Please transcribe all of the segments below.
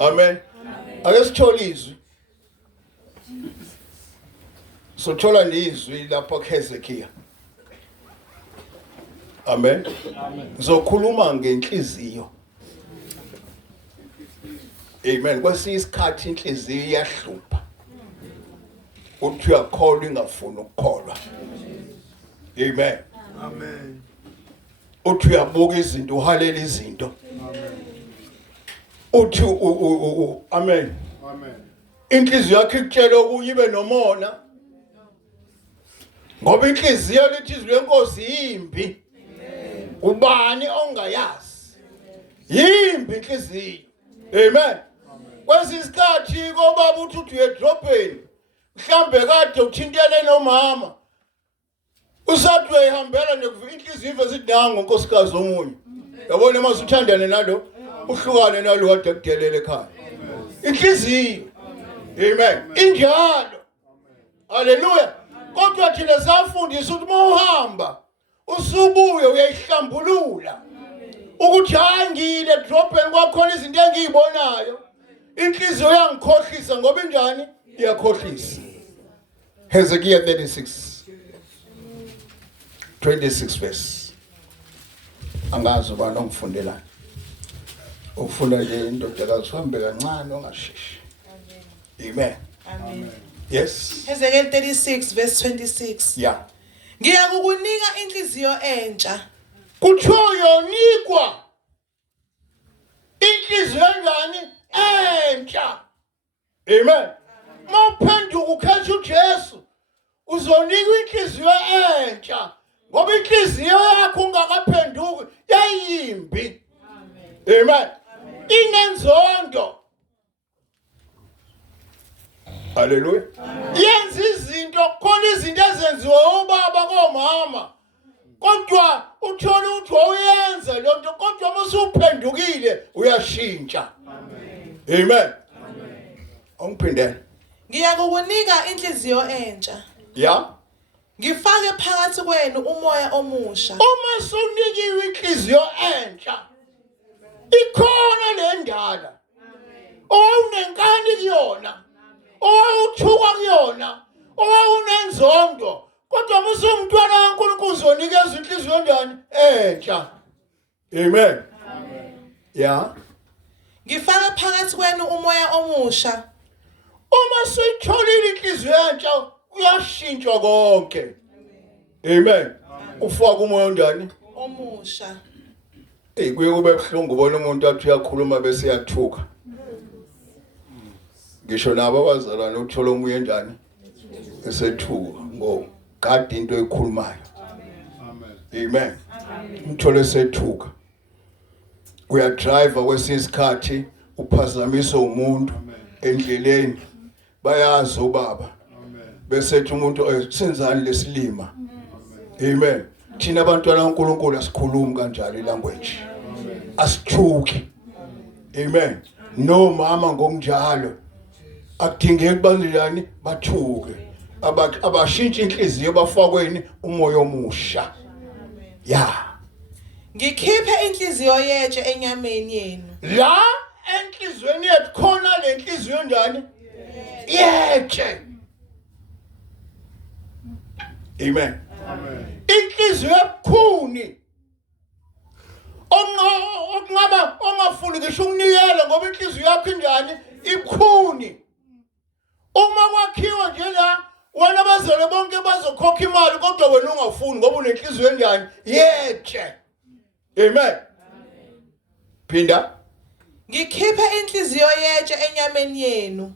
Amen. Ake sithole izwi. Sothola izwi lapha kuHezekiah. Amen. Ngizokhuluma ngenhliziyo. Amen. Kwesinye isikhathi inhliziyo iyahlupha. Uthi uyakholwa ingafuni ukukholwa. Amen. Amen. Uthi uyabuka izinto uhalela izinto. Uthi amen. Amen. Inhliziyo yakho ikutshela ukuthi ibe nomona. Ngoba inhliziyo lithi izwi lenkosi yimbi. Ubani ongayazi? Yimbi inhliziyo. Amen. Kwesisikhathi kobaba uthi uyedrobheni. Mhlambe kade uthintene nomama. Usathi uyihambela nje inhliziyo ivezithi nango nkosikazi omunye. Yabona mase uthandane nalo, uhlukane nalo kade kudelele ekhaya. Inhliziyo. Amen. Injalo. Haleluya. Kodwa thina safundisa ukuthi mawuhamba usubuye uyayihlambulula. Ukuthi hayi ngile dropeni kwakhona izinto engizibonayo. Inhliziyo yangikhohlisa ngoba injani? Iyakhohlisa. Hezekiah 26 verse. Angazi ubani ongifundela. Ufunda nje indodakazi uhambe kancane ongashishi. Amen. Amen. Yes. Hezekiah 36 verse 26. Yeah. Ngiyakukunika inhliziyo entsha. Kuthiwa yonikwa inhliziyo enjani? Entsha. Amen. Mawuphenduka ukhetha uJesu uzonikwa inhliziyo entsha ngoba inhliziyo yakho ungakaphenduki yayimbi. Amen. Inenzondo. Hallelujah. Yenza izinto khona izinto ezenziwa ubaba komama. Kodwa uthola ukuthi uyenza lo nto kodwa mase uphendukile uyashintsha. Amen. Amen. Ongiphindele. Ngiyakukunika inhliziyo entsha. Yeah. Ngifake phakathi kwenu umoya omusha. Uma sunikiwe inhliziyo entsha. Ikhona lendala. Owunenkani kuyona. Owuthuka kuyona. Owunenzondo. Kodwa mase umntwana kaNkulunkulu uzonikezwa inhliziyo njani? Entsha. Amen. Yeah. Ngifake phakathi kwenu umoya omusha. Uma suyitholile inhliziyo entsha kuyashintshwa konke. Amen. Ufaka umoya onjani? Omusha. Kuye kube buhlungu ubona umuntu athi uyakhuluma bese yathuka. Ngisho nabo abazalwane uthola umoya enjani? Esethuka ngo kade into ekhulumayo. Amen. Umthole sethuka. Uya driver kwesikhathi uphazamisa umuntu endleleni. Bayazi ubaba. Besethi umuntu senzani lesilima. Amen. Thina abantwana kaNkulunkulu asikhulumi kanjalo ilanguage. Asithuki. Amen. No mama ngokunjalo. Akudingeki banjani bathuke. Abashintsha inhliziyo bafakweni umoya omusha. Yeah. Ngikhiphe inhliziyo yetshe enyameni yenu. La enhlizweni yethu khona le inhliziyo njani? Yetshe. Amen. Amen. Inhliziyo ebukhuni. Ongaba ongafuni ngisho ukunikela ngoba inhliziyo yakho injani? Ibukhuni. Uma kwakhiwa nje la wena bazele bonke bazokhokha imali kodwa wena ungafuni ngoba unenhliziyo enjani? Yetshe. Amen. Phinda. Ngikhiphe inhliziyo yetshe enyameni yenu.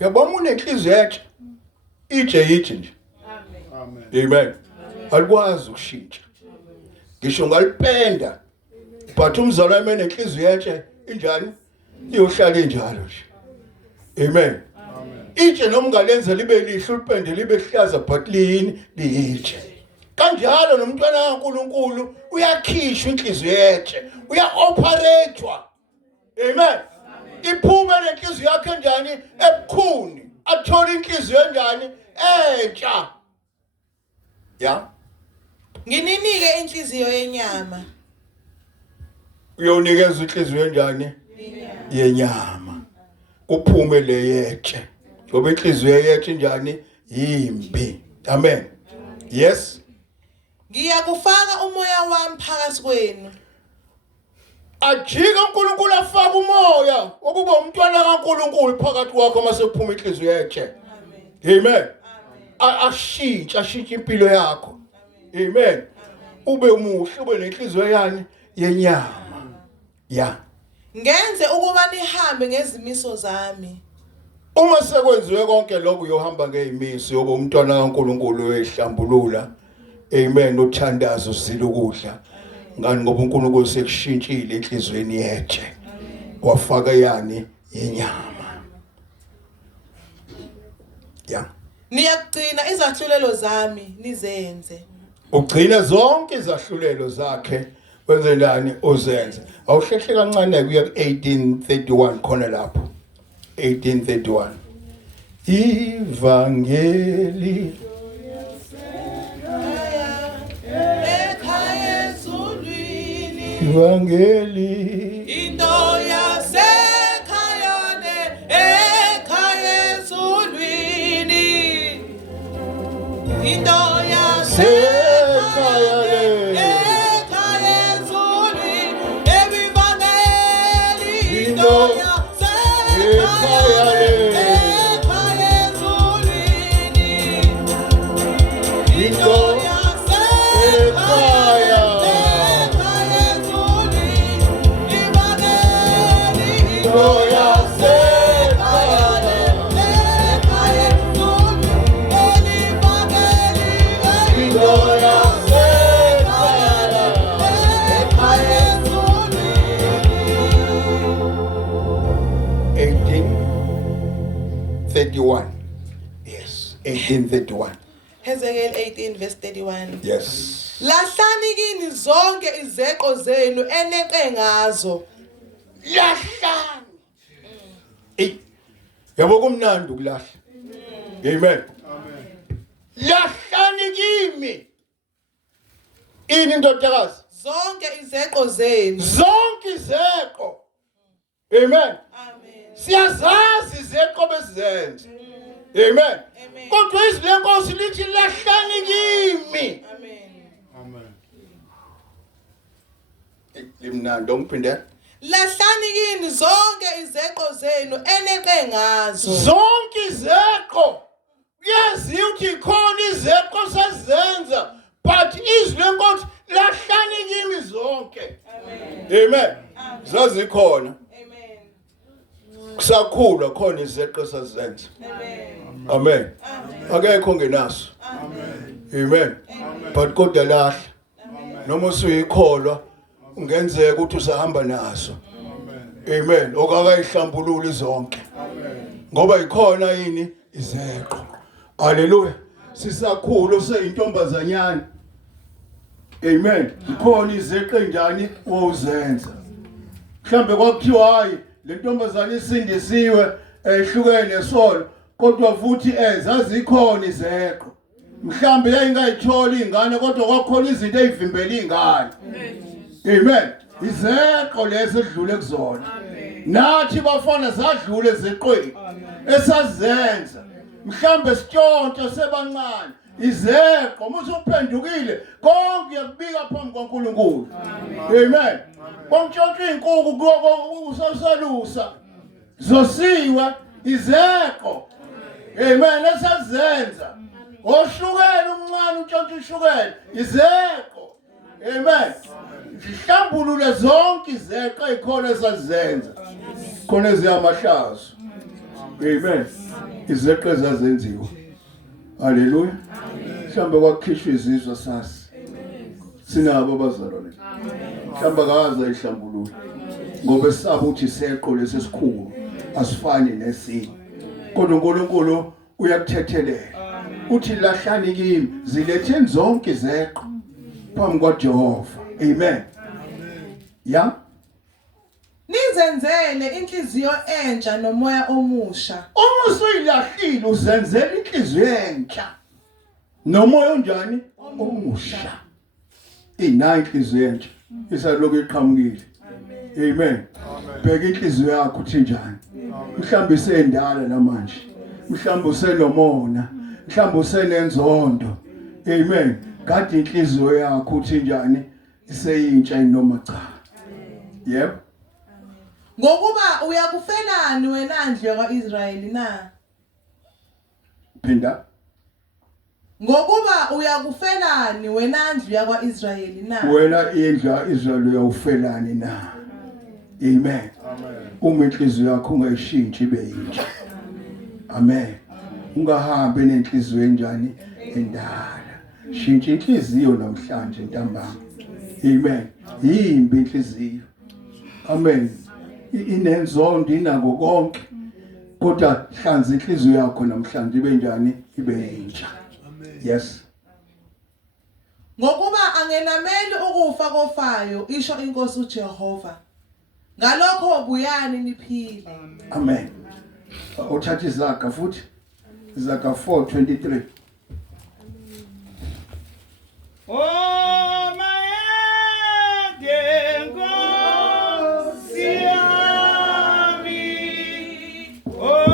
Yabona unenhliziyo yetshe. Itshe yithi nje. Amen. Amen. Alikwazi ukushintsha. Ngisho ngalipenda. But umzalo wami enenhliziyo yetshe injani? Iyohlala injalo nje. Amen. Itshe noma ungalenza libe lihle ulipende libe hlaza but liyini? Liyitshe. Kanjalo nomntwana kaNkulunkulu uyakhishwa inhliziyo yetshe. Uya-operatewa. Amen. Iphume lenhliziyo yakhe njani? Ebukhuni. Athola inhliziyo enjani? Entsha. Yeah. Ngininike inhliziyo yenyama. Uyonikeza inhliziyo enjani? yenyama kuphume leyetshe ngoba inhliziyo yethu njani yimbi. Amen. Yes. Ngiyakufaka umoya wami phakathi kwenu. Ajika uNkulunkulu afaka umoya ukuba umntwana kaNkulunkulu phakathi kwakho mase kuphuma inhliziyo yethu. Amen. Ashintsha impilo yakho. Amen. Ube umuhle ube nenhliziyo yani yenyama. Ya. Ngenze ukuba nihambe ngezimiso zami. Uma sekwenziwe konke lokho uyohamba ngezimise yoba umntwana kaNkulunkulu wehlambulula. Amen. Uthandazo usile ukudla. Ngani ngoba uNkulunkulu sekushintshile enhlizweni yethu. Wafaka yani yenyama. Ya. Niyagcina izahlulelo zami nizenze. Ugcina zonke izahlulelo zakhe wenzelani uzenze. Awuhlehle kancane kuya ku-1831 khona lapho. 1831. Ivangeli Ekhaya ezulwini. Ivangeli Into yasekhayane ekhaya ezulwini. Into yasekhayane ekhaya ezulwini. Ebivangeli into yasekhayane ekhaya ezulwini. Into yasekhaya ekhaya ezulwini. Ivangeli into yasekhayane ekhaya ezulwini. Elivangeli into yasekhaya ekhaya ezulwini. 1831. Yes, 1831. Hezekiel 18 verse 31. Yes. Lahlani kini zonke izeqo zenu enenqe ngazo. Lahlani. Yabo kumnandi ukulahla. Amen. Lahlani kimi. Ini ndodakazi. Zonke izeqo zenu. Zonke izeqo. Amen. Amen. Siyazazi izeqo bezenze. Amen. Amen. Kodwa izwi lenkosi lithi lahlani kimi. Amen. Amen. Limnandi ongiphinde. Lahlani kini zonke izeqo zenu enenqe ngazo. Zonke izeqo. Uyazi ukuthi khona izeqo sazenza, but izwi lenkosi lahlani kimi zonke. Amen. Zazikhona. Amen. Kusakhula khona izeqo sazenza. Amen. Amen. Akekho ngenaso. Amen. Amen. But kodwa lahla. Noma usuyikholwa ungenzeka ukuthi usahamba naso. Amen. Okakayihlambulula zonke. Ngoba ikhona yini izeqo. Haleluya. Sisakhula useyintombazanyana. Amen. Ikhona izeqo enjani ozenza. Mhlambe kwakuthiwa hayi le ntombazana isindisiwe ehlukene nesolo kodwa futhi zazikhona izeqo. Mhlambe yayingayithola ingane kodwa kwakhona izinto ezivimbela ingane. Amen. Izeqo lezi edlule kuzona. Nathi bafana zadlule ezeqweni esazenza. Mhlambe sitshontsho sebancane. Izeqo uma uphendukile konke yakubika phambi kwaNkulunkulu. Amen. Konke inkukhu usalusa. Zosiwe izeqo. Amen. Esazenza. Oshukela umncane utshontsha ushukela izeqo. Amen. Zihlambulule zonke izeqo ezikhona esazenza. Khona eziyamahlazo. Amen. Izeqo ezazenziwa. Haleluya. Mhlawumbe kwakhishwa izizwe sasi. Sinabo abazalwane. Mhlawumbe akaza ihlambulule. Ngoba esaba ukuthi iseqo lesesikhulu asifani nesinye. Kodwa uNkulunkulu uyakuthethelela. Uthi lahlani kimi ziletheni zonke izeqo phambi kwaJehova. Amen. Ya. Nizenzele inhliziyo entsha nomoya omusha. Uma usuyilahlile uzenzela inhliziyo entsha. Nomoya onjani? Omusha. Inayo inhliziyo entsha. Isalokhu iqhamukile. Amen. Bheka inhliziyo yakho uthi njani. Mhlawumbe isendala namanje. Mhlawumbe usenomona. Mhlawumbe usenenzondo. Amen. Kade inhliziyo yakho uthi njani iseyintsha noma cha. Yebo. Ngokuba uyakufelani wena ndlu yakwaIsrayeli na? Phinda. Ngokuba uyakufelani wena ndlu yakwaIsrayeli na? Wena indlu yaIsrayeli uyawufelani na? Amen. Uma inhliziyo yakho ungayishintshi ibe yintsha. Amen. Ungahambi nenhliziyo enjani endala. Shintsha inhliziyo namhlanje ntambama. Amen. Yimbi inhliziyo. Amen. Inenzondo inako konke. Kodwa hlanza inhliziyo yakho namhlanje ibe njani ibe yintsha. Yes. Ngokuba angenameli ukufa kofayo isho inkosi uJehova. Ngalokho buyani niphile. Amen. Uthatha izaga futhi Izaga 4:23. Oh my Nkosi yami. Oh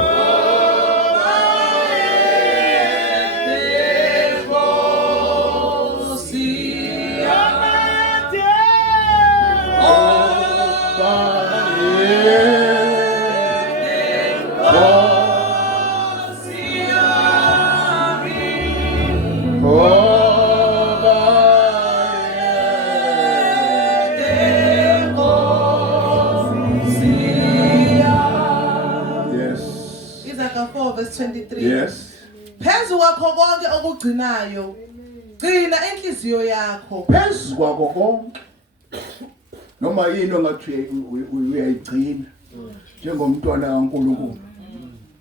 Izaga 4:23. Yes. Phezu kwakho konke okugcinayo, gcina inhliziyo yakho. Phezu kwakho konke. Noma yini ongathi uyayigcina njengomntwana kaNkulunkulu.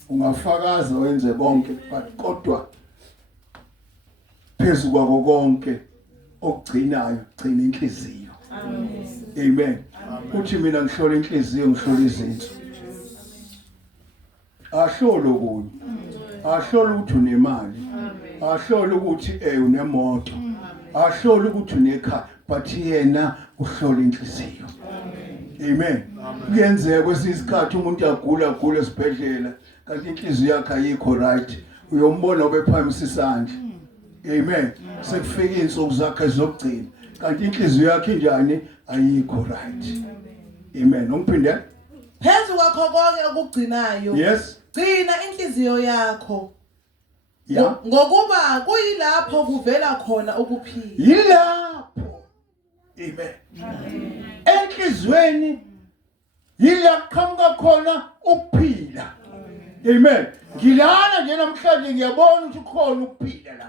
Ungafakaza wenze konke but kodwa phezu kwakho konke okugcinayo gcina inhliziyo. Amen. Uthi mina ngihlola inhliziyo ngihlola izinto. Ahlolo kunye. Ahlolo ukuthi unemali. Ahlolo ukuthi unemoto. Ahlolo ukuthi unekhaya but yena uhlola inhliziyo. Amen. Kuyenzeka kwesikhathi umuntu agula esibhedlela kanti inhliziyo yakhe ayikho right. Uyombona obephamisa isandla. Amen. Sekufika insuku zakhe zokugcina kanti inhliziyo yakhe njani ayikho right. Amen. Ungiphindele. Phezu kwakho konke okugcinayo. Yes. Gcina inhliziyo yakho. Yeah. Ngokuba kuyilapho kuvela khona ukuphila. Yilapho. Amen. Enhlizweni yilapho khona ukuphila. Amen. Ngilana nje namhlanje ngiyabona ukuthi khona ukuphila la.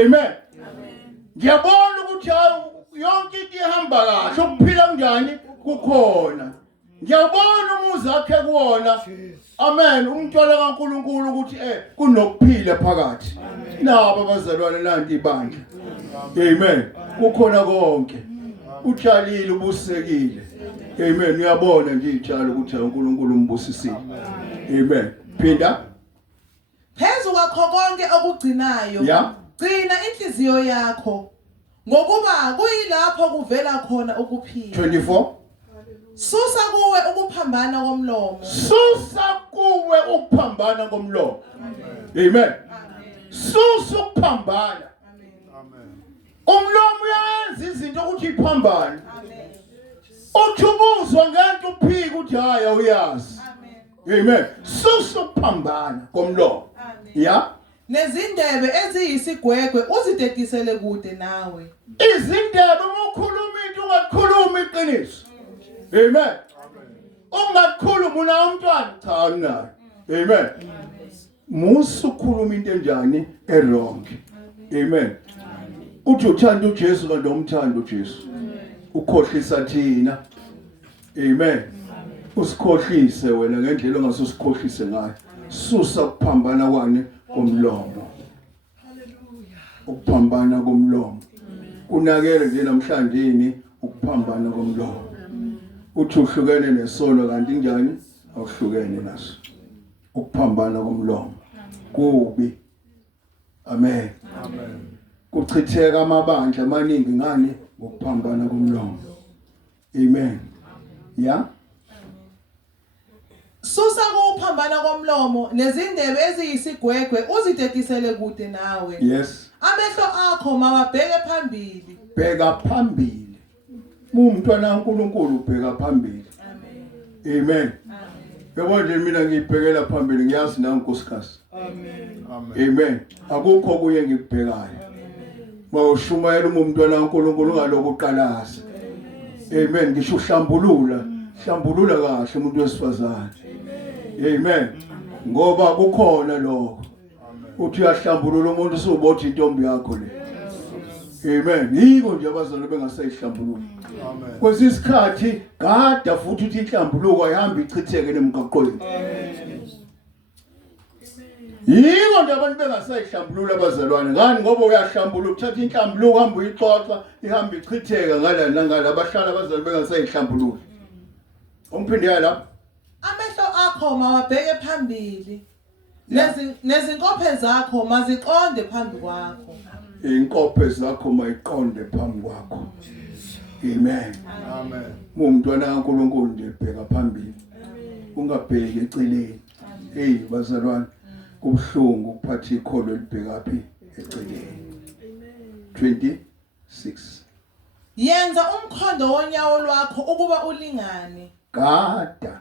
Amen. Ngiyabona ukuthi yonke into ihamba kahle, ukuphila kanjani kukhona. Ngiyabona umuzi wakhe kuona. Amen. Umntwana kaNkulunkulu ukuthi kunokuphila phakathi. Nabo abazalwane nanti ibandla. Amen. Kukhona konke. Utshalile ubusekile. Amen. Uyabona nje itshalo ukuthi uNkulunkulu umbusisile. Amen. Phinda. Phezu kwakho konke okugcinayo. Yeah. Gcina inhliziyo yakho. Ngokuba kuyilapho kuvela khona ukuphila. 24. Susa kuwe ukuphambana komlomo. Susa kuwe ukuphambana komlomo. Amen. Susa ukuphambana. Amen. Umlomo uyenza izinto ukuthi iphambane. Uthubuzwa ngento uphika ukuthi hayi uyazi. Amen. Susa ukuphambana komlomo. Yeah. Nezindebe eziyisigwegwe uzidedisele kude nawe. Izindebe uma ukhuluma into ungakhuluma iqiniso. Amen. Ungakhuluma una umntwana cha unayo. Amen. Musu khuluma into enjani errong. Amen. Uthi uthanda uJesu kanti umthanda uJesu. Ukhohlisa thina. Amen. Usikhohlise wena ngendlela ongasosikhohlise ngayo. Susa ukuphambana kwani komlomo. Hallelujah. Ukuphambana komlomo. Kunakele nje namhlanje yini ukuphambana komlomo. Uthi uhlukene nesono kanti njani awuhlukene naso. Ukuphambana komlomo. Kubi. Amen. Amen. Kuchitheka amabandla amaningi ngani ngokuphambana komlomo. Amen. Yeah. Susa ukuphambana komlomo nezindebe eziyisigwegwe uzidedisele kude nawe. Yes. Amehlo akho mawabheke phambili. Bheka phambili. Umntwana kaNkulunkulu ubheka phambili. Amen. Amen. Yabo nje mina ngibhekela phambili ngiyazi na uNkosikazi. Amen. Amen. Akukho kuye ngikubhekayo. Mawushumayela umntwana kaNkulunkulu ngaloko uqalaza. Amen. Ngisho uhlambulula kahle umuntu wesifazane. Amen. Ngoba kukhona lokho. Uthi uyahlambulula umuntu usubothi intombi yakho le. Amen. Yiko nje abazali bengasayihlambulula. Amen. Kwesisikhathi gada futhi uthi inhlambuluko ayihamba ichitheke nemgaqweni. Amen. Yiko nje abantu bengasayihlambulula abazalwane. Ngani ngoba uyahlambulula uthatha inhlambuluko uhamba uyixoxa ihamba ichitheka ngala nangala abahlala abazali bengasayihlambulula. Umphindela lapha. Amehlo akho mawabheke phambili. Nezinkophe zakho maziqonde phambi kwakho. Inkophe zakho mayiqonde phambi kwakho. Amen. Amen. Umntwana kaNkulunkulu nje bheka phambili. Ungabheki eceleni. Hey bazalwane, kubhlungu ukuphatha ikholo libheka phi eceleni. 26. Yenza umkhondo wonyawo lwakho ukuba ulingane. Gada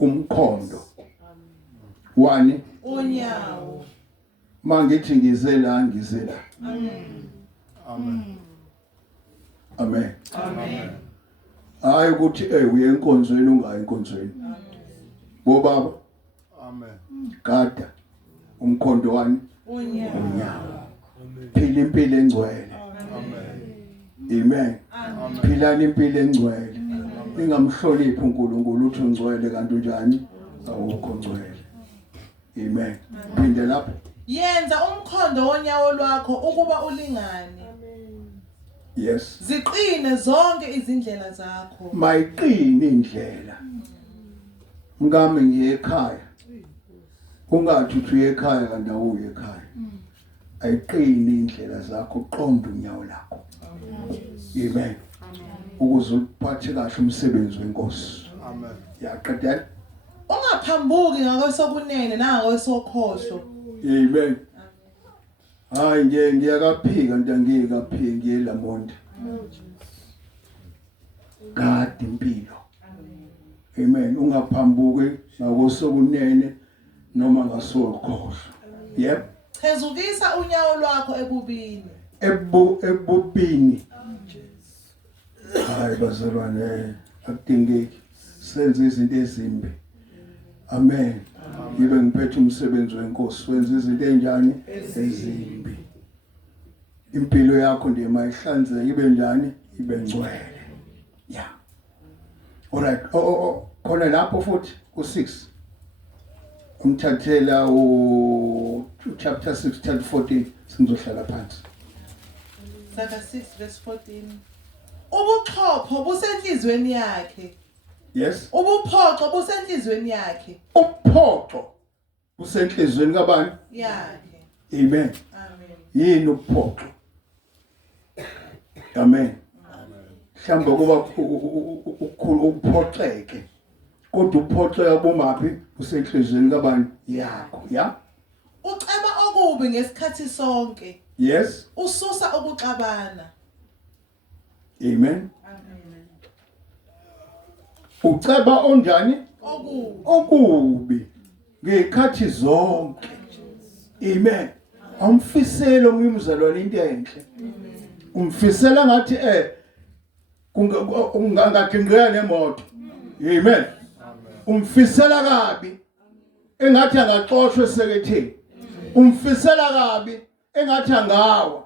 umkhondo wani Unyawo. mangithi ngizela. Amen. Amen. Amen. Hayi ukuthi uye enkonzweni ungayi enkonzweni. Bo baba. Amen. Gada umkhondo wani Unyawo. Phila impilo engcwele. Amen. Amen. Phila impilo engcwele. Ningamhloniphi uNkulunkulu uthi ungcwele kanti njani awukho ngcwele. Amen. Phinde lapha. Yenza umkhondo wonyawo lwakho ukuba ulingane. Yes. Ziqine zonke izindlela zakho. Mayiqine indlela. Ngami ngiye ekhaya. Ungathi uye ekhaya kanti awuye ekhaya. Ayiqine indlela zakho uqonda unyawo lakho. Amen. Ukuze uphathe kahle umsebenzi weNkosi. Amen. Yaqedela. Ungaphambuki ngakwesokunene nangakwesokhohlo. Amen. Hayi ngiyakaphika ntangikaphiki ngiyelamonde. Gada impilo. Amen. Ungaphambuki ngakosokunene noma ngasokhohlo. Yep. Chezukisa unyawo lwakho ebubini. Ebubini. Hayi bazalwane akudingeki senze izinto ezimbi. Amen. Yibe ngiphethe umsebenzi weNkosi wenza izinto enjani ezimbi. Impilo yakho ndiye mayihlanzeke ibe njani ibe ngcwele. Yeah. Alright. Khona lapho futhi ku6. Umthathela chapter 6 14 singizohlala phansi. Saka 6 verse 14. Ubuchopho busenhlizweni yakhe. Yes. Ubuphoxo busenhlizweni yakhe. Uphoxo busenhlizweni kabani? Yakhe. Amen. Amen. Yini uphoxo? Amen. Mhlawumbe kuba ukukhulu uphoxeke. Kodwa uphoxeka bomaphi usenhlizweni kabani? Yakho, ya? Uceba okubi ngesikhathi sonke. Yes. Ususa ukuxabana. Amen. Amen. Uceba onjani? Okubi. Okubi ngekhathi zonke. Amen. Umfisela umzalwane into enhle. Umfisela ngathi ungangagingqela nemoto. Amen. Umfisela kabi engathi angaxoshwe eseketheni. Umfisela kabi engathi angawa.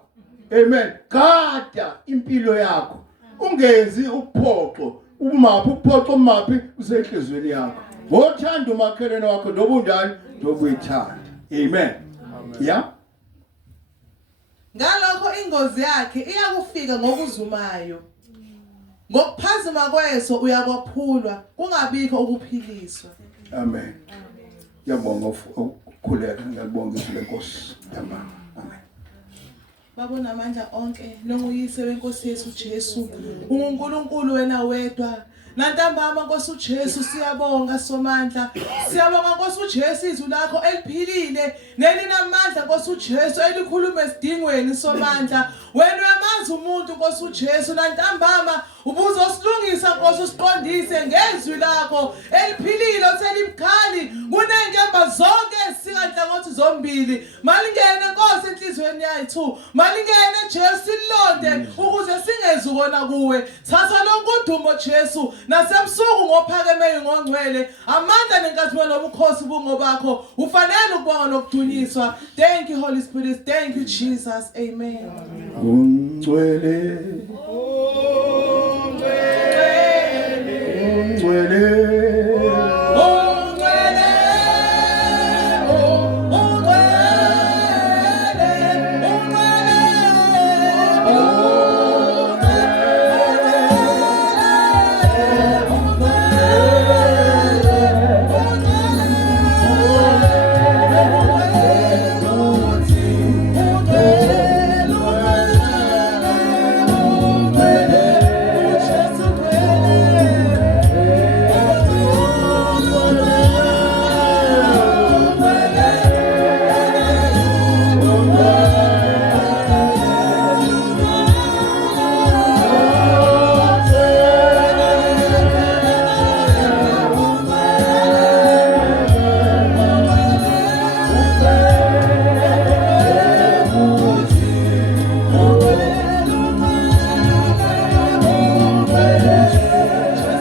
Amen. Gada impilo yakho. Ungenzi uphoxo. Umaphi uphoxo umaphi usenhlizweni yakho. Ngothanda umakhelwane wakho nobunjani nobuyithanda. Amen. Yeah. Ngalokho ingozi yakhe iyakufika ngokuzumayo. Ngokuphazima kweso uyakwaphulwa kungabikho ukuphiliswa. Amen. Yabonga ukukhuleka ngiyabonga izwi leNkosi. Amen. Babona amandla onke nonguyise weNkosi yethu Jesu. UNkulunkulu wena wedwa Nantambama Nkosi uJesu siyabonga somandla. Siyabonga Nkosi uJesu izwi lakho eliphilile nelinamandla Nkosi uJesu elikhuluma esidingweni somandla. Wena uyamazi umuntu Nkosi uJesu nantambama ubuzosilungisa Nkosi usiqondise ngezwi lakho eliphilile oselimkhali kunenkemba zonke esikahlangothi zombili. Malingene Nkosi enhlizweni yethu. Malingene Jesu silonde ukuze singezukona kuwe. Thatha lonke udumo Jesu nasebusuku ngophakemeyo ngongcwele. Amandla nenkazimulo nobukhosi bungobakho. Ufanele ukubonga nokudunyiswa. Thank you Holy Spirit. Thank you Jesus. Amen. ungcwele